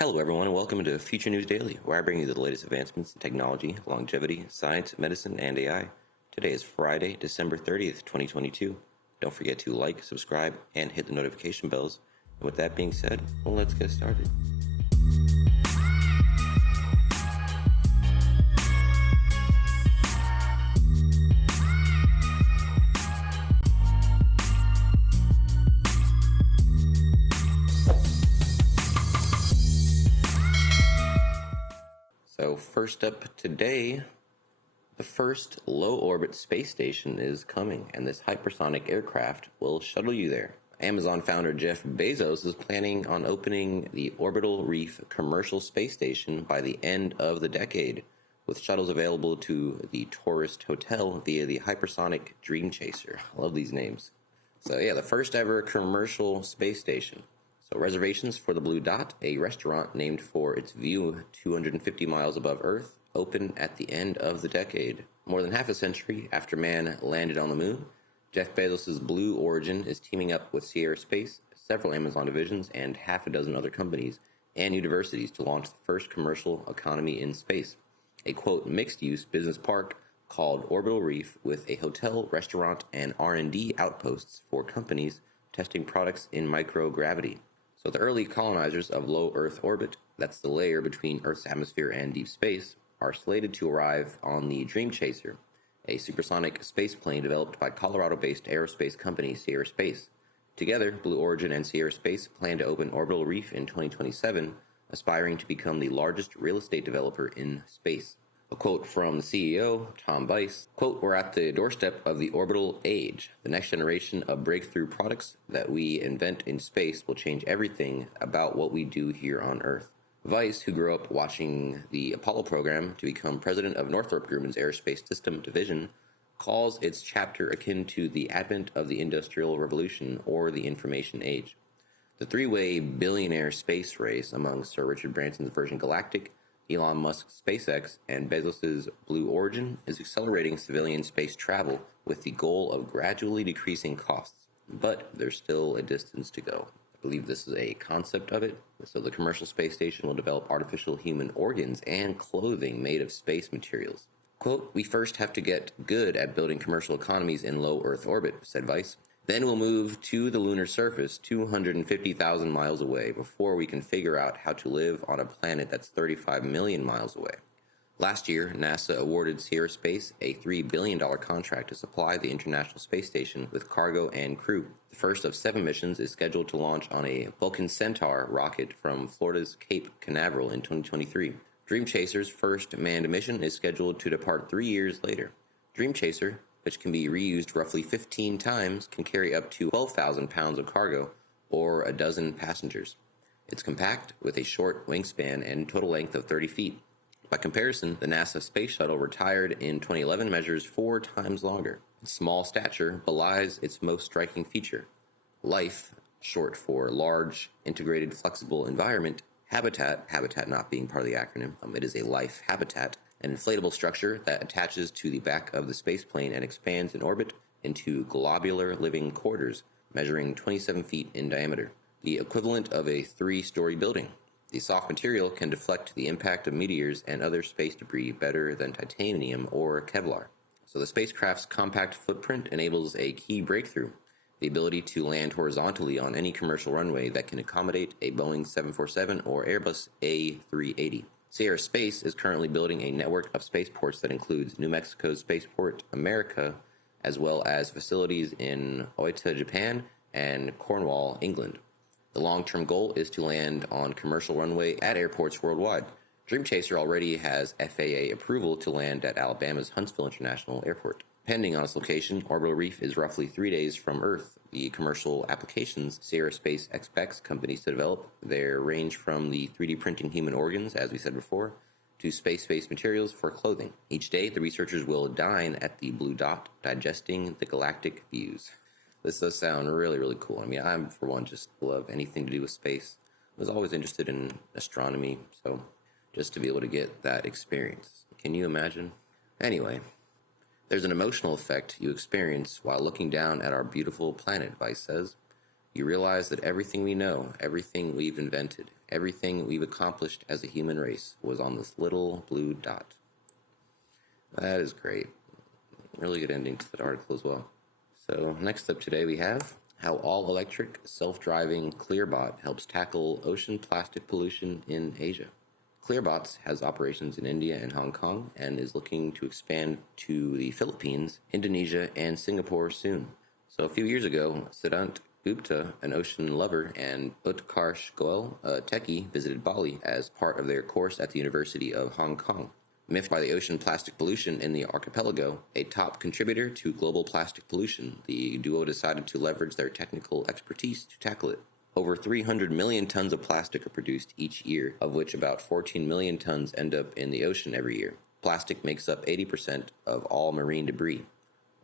Hello, everyone, and welcome to Future News Daily, where I bring you the latest advancements in technology, longevity, science, medicine, and AI. Today is Friday, December 30th, 2022. Don't forget to like, subscribe, and hit the notification bells. And with that being said, well, let's get started. So first up today, the first low-orbit space station is coming, and this hypersonic aircraft will shuttle you there. Amazon founder Jeff Bezos is planning on opening the Orbital Reef commercial space station by the end of the decade, with shuttles available to the tourist hotel via the hypersonic Dream Chaser. I love these names. So yeah, the first ever commercial space station. So reservations for the Blue Dot, a restaurant named for its view 250 miles above Earth, open at the end of the decade. More than half a century after man landed on the moon, Jeff Bezos' Blue Origin is teaming up with Sierra Space, several Amazon divisions, and half a dozen other companies and universities to launch the first commercial economy in space. A quote mixed-use business park called Orbital Reef with a hotel, restaurant, and R&D outposts for companies testing products in microgravity. So the early colonizers of low Earth orbit, that's the layer between Earth's atmosphere and deep space, are slated to arrive on the Dream Chaser, a supersonic space plane developed by Colorado-based aerospace company Sierra Space. Together, Blue Origin and Sierra Space plan to open Orbital Reef in 2027, aspiring to become the largest real estate developer in space. A quote from the CEO, Tom Bice, quote, "We're at the doorstep of the orbital age. The next generation of breakthrough products that we invent in space will change everything about what we do here on Earth." Vice, who grew up watching the Apollo program to become president of Northrop Grumman's Aerospace System Division, calls its chapter akin to the advent of the Industrial Revolution or the Information Age. The three-way billionaire space race among Sir Richard Branson's Virgin Galactic, Elon Musk's SpaceX, and Bezos' Blue Origin is accelerating civilian space travel with the goal of gradually decreasing costs. But there's still a distance to go. I believe this is a concept of it. So the commercial space station will develop artificial human organs and clothing made of space materials. Quote, "We first have to get good at building commercial economies in low Earth orbit," said Vice. "Then we'll move to the lunar surface 250,000 miles away before we can figure out how to live on a planet that's 35 million miles away." Last year, NASA awarded Sierra Space a $3 billion contract to supply the International Space Station with cargo and crew. The first of 7 missions is scheduled to launch on a Vulcan Centaur rocket from Florida's Cape Canaveral in 2023. Dream Chaser's first manned mission is scheduled to depart 3 years later. Dream Chaser, which can be reused roughly 15 times, can carry up to 12,000 pounds of cargo or a dozen passengers. It's compact with a short wingspan and total length of 30 feet. By comparison, the NASA Space Shuttle retired in 2011 measures 4 times longer. Its small stature belies its most striking feature. LIFE, short for Large Integrated Flexible Environment, habitat not being part of the acronym, it is a life habitat, an inflatable structure that attaches to the back of the spaceplane and expands in orbit into globular living quarters, measuring 27 feet in diameter, the equivalent of a 3-story building. The soft material can deflect the impact of meteors and other space debris better than titanium or Kevlar. So the spacecraft's compact footprint enables a key breakthrough: the ability to land horizontally on any commercial runway that can accommodate a Boeing 747 or Airbus A380. Sierra Space is currently building a network of spaceports that includes New Mexico's Spaceport America, as well as facilities in Oita, Japan, and Cornwall, England. The long-term goal is to land on commercial runway at airports worldwide. Dream Chaser already has FAA approval to land at Alabama's Huntsville International Airport. Depending on its location, Orbital Reef is roughly 3 days from Earth. The commercial applications Sierra Space expects companies to develop there range from the 3D printing human organs, as we said before, to space-based materials for clothing. Each day, the researchers will dine at the Blue Dot, digesting the galactic views. This does sound really, really cool. I mean, I'm, for one, just love anything to do with space. I was always interested in astronomy, so just to be able to get that experience. Can you imagine? Anyway, there's an emotional effect you experience while looking down at our beautiful planet, Vice says. You realize that everything we know, everything we've invented, Everything we've accomplished as a human race was on this little blue dot. That is great. Really good ending to that article as well. So next up today we have how all-electric, self-driving Clearbot helps tackle ocean plastic pollution in Asia. Clearbots has operations in India and Hong Kong and is looking to expand to the Philippines, Indonesia, and Singapore soon. So a few years ago, Siddhant Gupta, an ocean lover, and Utkarsh Goel, a techie, visited Bali as part of their course at the University of Hong Kong. Miffed by the ocean plastic pollution in the archipelago, a top contributor to global plastic pollution, the duo decided to leverage their technical expertise to tackle it. Over 300 million tons of plastic are produced each year, of which about 14 million tons end up in the ocean every year. Plastic makes up 80% of all marine debris.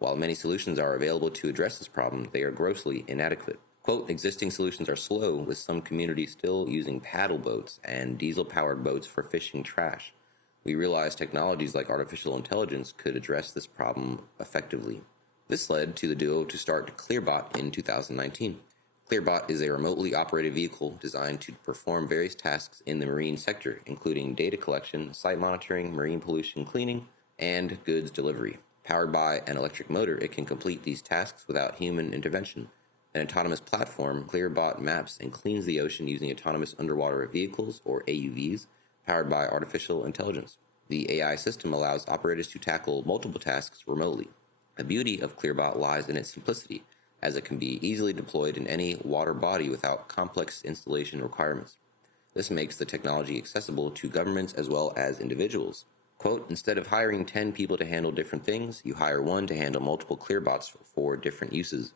While many solutions are available to address this problem, they are grossly inadequate. Quote, existing solutions are slow, with some communities still using paddle boats and diesel-powered boats for fishing trash. We realized technologies like artificial intelligence could address this problem effectively. This led to the duo to start Clearbot in 2019. Clearbot is a remotely operated vehicle designed to perform various tasks in the marine sector, including data collection, site monitoring, marine pollution cleaning, and goods delivery. Powered by an electric motor, it can complete these tasks without human intervention. An autonomous platform, Clearbot maps and cleans the ocean using autonomous underwater vehicles, or AUVs, powered by artificial intelligence. The AI system allows operators to tackle multiple tasks remotely. The beauty of Clearbot lies in its simplicity, as it can be easily deployed in any water body without complex installation requirements. This makes the technology accessible to governments as well as individuals. Quote, instead of hiring 10 people to handle different things, you hire one to handle multiple Clearbots for different uses.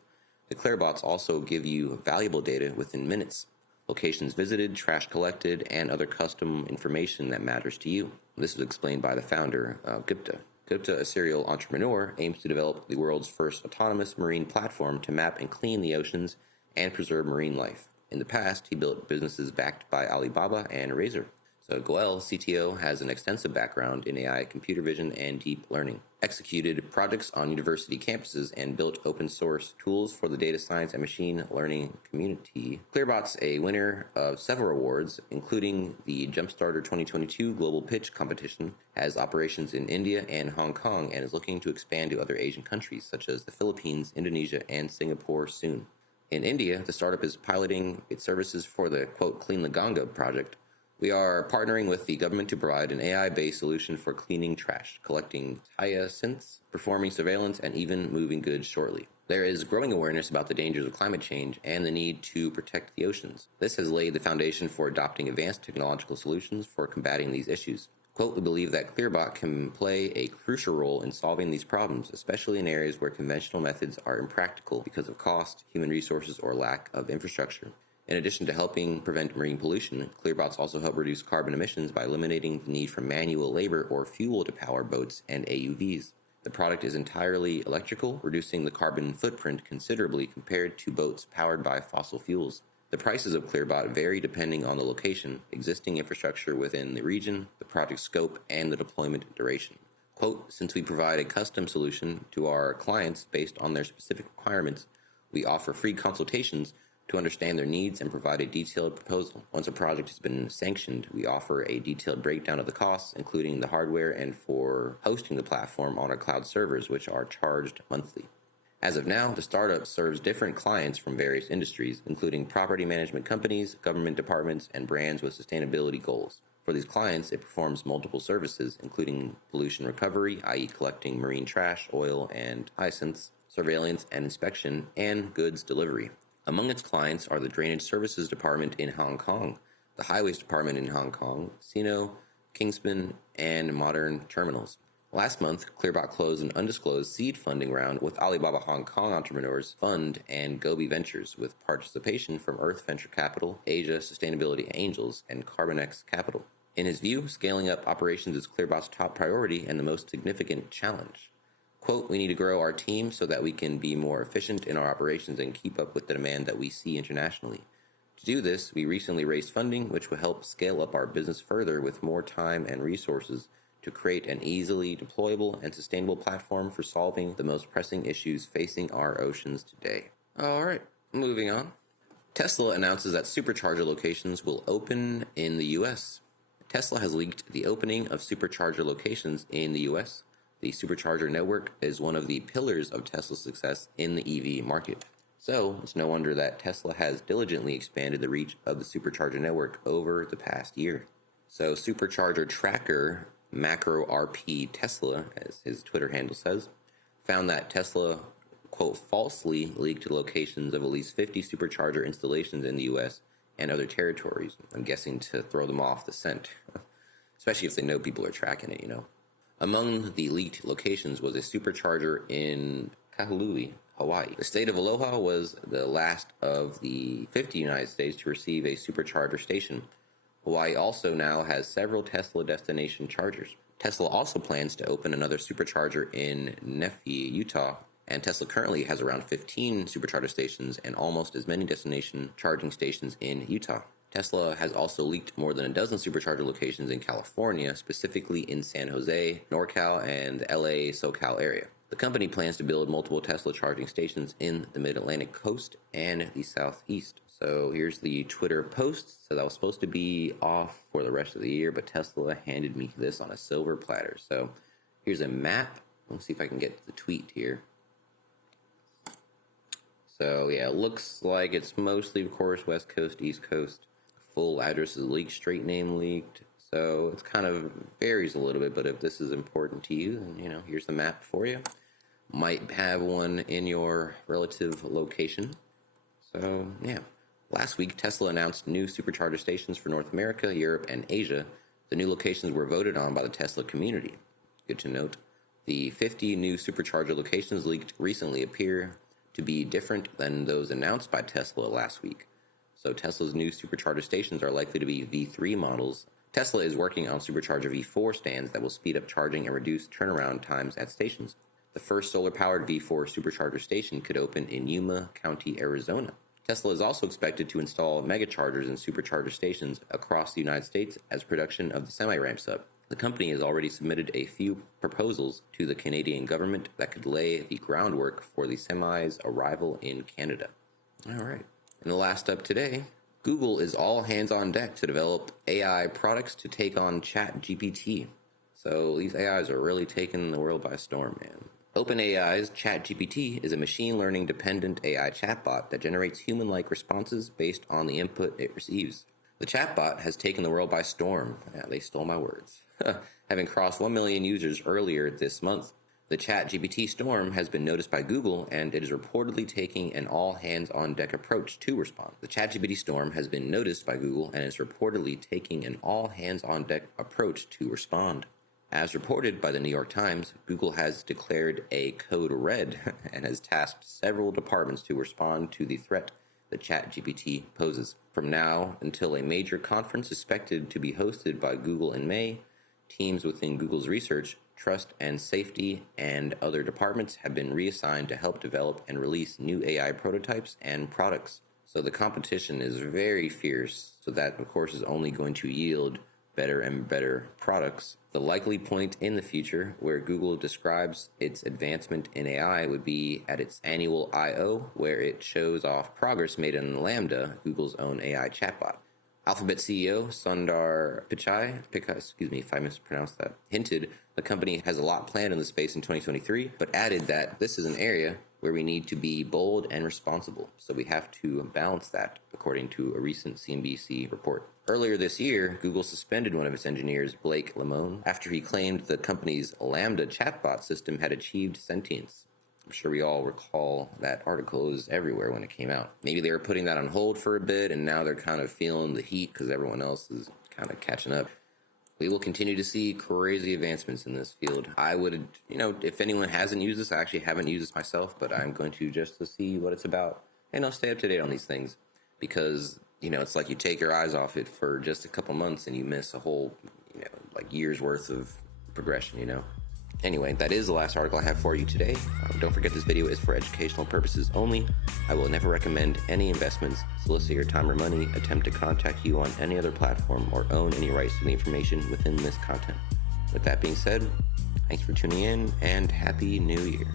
The Clearbots also give you valuable data within minutes. Locations visited, trash collected, and other custom information that matters to you. This is explained by the founder, Gupta. Gupta, a serial entrepreneur, aims to develop the world's first autonomous marine platform to map and clean the oceans and preserve marine life. In the past, he built businesses backed by Alibaba and Razor. So Goel, CTO, has an extensive background in AI, computer vision, and deep learning, executed projects on university campuses, and built open-source tools for the data science and machine learning community. Clearbot's a winner of several awards, including the Jumpstarter 2022 Global Pitch Competition, has operations in India and Hong Kong, and is looking to expand to other Asian countries, such as the Philippines, Indonesia, and Singapore soon. In India, the startup is piloting its services for the, quote, Clean the Ganga project. We are partnering with the government to provide an AI-based solution for cleaning trash, collecting hyacinths, performing surveillance, and even moving goods shortly. There is growing awareness about the dangers of climate change and the need to protect the oceans. This has laid the foundation for adopting advanced technological solutions for combating these issues. Quote, we believe that Clearbot can play a crucial role in solving these problems, especially in areas where conventional methods are impractical because of cost, human resources, or lack of infrastructure. In addition to helping prevent marine pollution, Clearbots also help reduce carbon emissions by eliminating the need for manual labor or fuel to power boats and AUVs. The product is entirely electrical, reducing the carbon footprint considerably compared to boats powered by fossil fuels. The prices of Clearbot vary depending on the location, existing infrastructure within the region, the project scope, and the deployment duration. Quote, since we provide a custom solution to our clients based on their specific requirements, we offer free consultations to understand their needs and provide a detailed proposal. Once a project has been sanctioned, we offer a detailed breakdown of the costs, including the hardware and for hosting the platform on our cloud servers, which are charged monthly. As of now, the startup serves different clients from various industries, including property management companies, government departments, and brands with sustainability goals. For these clients, it performs multiple services, including pollution recovery, i.e. collecting marine trash, oil, and hyacinths, surveillance and inspection, and goods delivery. Among its clients are the Drainage Services Department in Hong Kong, the Highways Department in Hong Kong, Sino, Kingspan, and Modern Terminals. Last month, Clearbot closed an undisclosed seed funding round with Alibaba Hong Kong Entrepreneurs Fund and Gobi Ventures, with participation from Earth Venture Capital, Asia Sustainability Angels, and Carbonex Capital. In his view, scaling up operations is Clearbot's top priority and the most significant challenge. Quote, we need to grow our team so that we can be more efficient in our operations and keep up with the demand that we see internationally. To do this, we recently raised funding, which will help scale up our business further with more time and resources to create an easily deployable and sustainable platform for solving the most pressing issues facing our oceans today. All right, moving on. Tesla announces that Supercharger locations will open in the U.S. Tesla has leaked the opening of Supercharger locations in the U.S. The Supercharger network is one of the pillars of Tesla's success in the EV market. So it's no wonder that Tesla has diligently expanded the reach of the Supercharger network over the past year. So Supercharger tracker Macro RP Tesla, as his Twitter handle says, found that Tesla, quote, falsely leaked locations of at least 50 Supercharger installations in the U.S. and other territories. I'm guessing to throw them off the scent, especially if they know people are tracking it, Among the leaked locations was a Supercharger in Kahului, Hawaii. The state of Aloha was the last of the 50 United States to receive a Supercharger station. Hawaii also now has several Tesla destination chargers. Tesla also plans to open another Supercharger in Nephi, Utah, and Tesla currently has around 15 Supercharger stations and almost as many destination charging stations in Utah. Tesla has also leaked more than a dozen Supercharger locations in California, specifically in San Jose, NorCal, and the LA, SoCal area. The company plans to build multiple Tesla charging stations in the Mid-Atlantic coast and the Southeast. So here's the Twitter post. So that was supposed to be off for the rest of the year, but Tesla handed me this on a silver platter. So here's a map. Let's see if I can get the tweet here. So yeah, it looks like it's mostly, of course, West Coast, East Coast. Full address is leaked, street name leaked. So it's kind of varies a little bit, but if this is important to you, then, here's the map for you. Might have one in your relative location. So yeah. Last week, Tesla announced new Supercharger stations for North America, Europe, and Asia. The new locations were voted on by the Tesla community. Good to note. The 50 new Supercharger locations leaked recently appear to be different than those announced by Tesla last week. So Tesla's new Supercharger stations are likely to be V3 models. Tesla is working on Supercharger V4 stands that will speed up charging and reduce turnaround times at stations. The first solar-powered V4 Supercharger station could open in Yuma County, Arizona. Tesla is also expected to install megachargers and Supercharger stations across the United States as production of the semi ramps up. The company has already submitted a few proposals to the Canadian government that could lay the groundwork for the semi's arrival in Canada. All right. And the last up today, Google is all hands on deck to develop AI products to take on ChatGPT. So these AIs are really taking the world by storm, man. OpenAI's ChatGPT is a machine learning dependent AI chatbot that generates human-like responses based on the input it receives. The chatbot has taken the world by storm. Yeah, they stole my words. Having crossed 1 million users earlier this month, the ChatGPT storm has been noticed by Google, and it is reportedly taking an all-hands-on-deck approach to respond. The ChatGPT storm has been noticed by Google and is reportedly taking an all-hands-on-deck approach to respond. As reported by the New York Times, Google has declared a code red and has tasked several departments to respond to the threat the ChatGPT poses. From now until a major conference expected to be hosted by Google in May, teams within Google's research, trust and safety, and other departments have been reassigned to help develop and release new AI prototypes and products. So the competition is very fierce, so that, of course, is only going to yield better and better products. The likely point in the future where Google describes its advancement in AI would be at its annual I.O., where it shows off progress made in Lambda, Google's own AI chatbot. Alphabet CEO Sundar Pichai, excuse me if I mispronounced that, hinted the company has a lot planned in the space in 2023, but added that this is an area where we need to be bold and responsible, so we have to balance that, according to a recent CNBC report. Earlier this year, Google suspended one of its engineers, Blake Lemon, after he claimed the company's Lambda chatbot system had achieved sentience. I'm sure we all recall that article. It was everywhere when it came out. Maybe they were putting that on hold for a bit, and now they're kind of feeling the heat because everyone else is kind of catching up. We will continue to see crazy advancements in this field. I would, if anyone hasn't used this, I actually haven't used this myself, but I'm going to just to see what it's about, and I'll stay up to date on these things, because, it's like you take your eyes off it for just a couple months and you miss a whole, years worth of progression, Anyway, that is the last article I have for you today. Don't forget this video is for educational purposes only. I will never recommend any investments, solicit your time or money, attempt to contact you on any other platform, or own any rights to the information within this content. With that being said, thanks for tuning in, and Happy New Year.